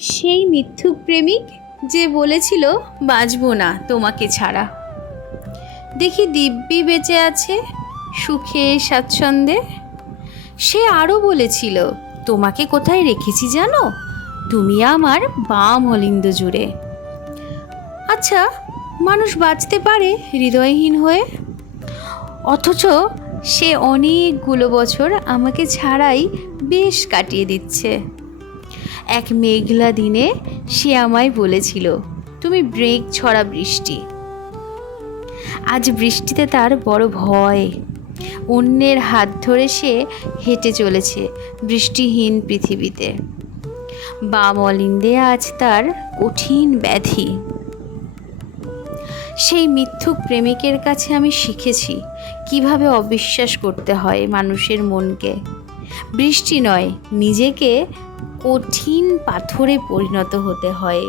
সেই মিথ্যুক প্রেমিক যে বলেছিল, বাঁচব না তোমাকে ছাড়া। দেখি দিব্যি বেঁচে আছে সুখে স্বাচ্ছন্দ্যে। সে আরও বলেছিল, তোমাকে কোথায় রেখেছি জানো? তুমি আমার বাম অলিন্দ জুড়ে। আচ্ছা মানুষ বাঁচতে পারে হৃদয়হীন হয়ে। অথচ সে অনেকগুলো বছর আমাকে ছাড়াই বেশ কাটিয়ে দিচ্ছে। এক মেঘলা দিনে সে আমায় বলেছিল, তুমি ব্রেক ছড়া বৃষ্টি। আজ বৃষ্টিতে তার বড় ভয়। অন্যের হাত ধরে সে হেঁটে চলেছে বৃষ্টিহীন পৃথিবীতে। বাম অলিন্দে আজ তার কঠিন ব্যাধি। সেই মিথ্যুক প্রেমিকের কাছে আমি শিখেছি কীভাবে অবিশ্বাস করতে হয় মানুষের মনকে। বৃষ্টি নয়, নিজেকে কঠিন পাথরে পরিণত হতে হয়।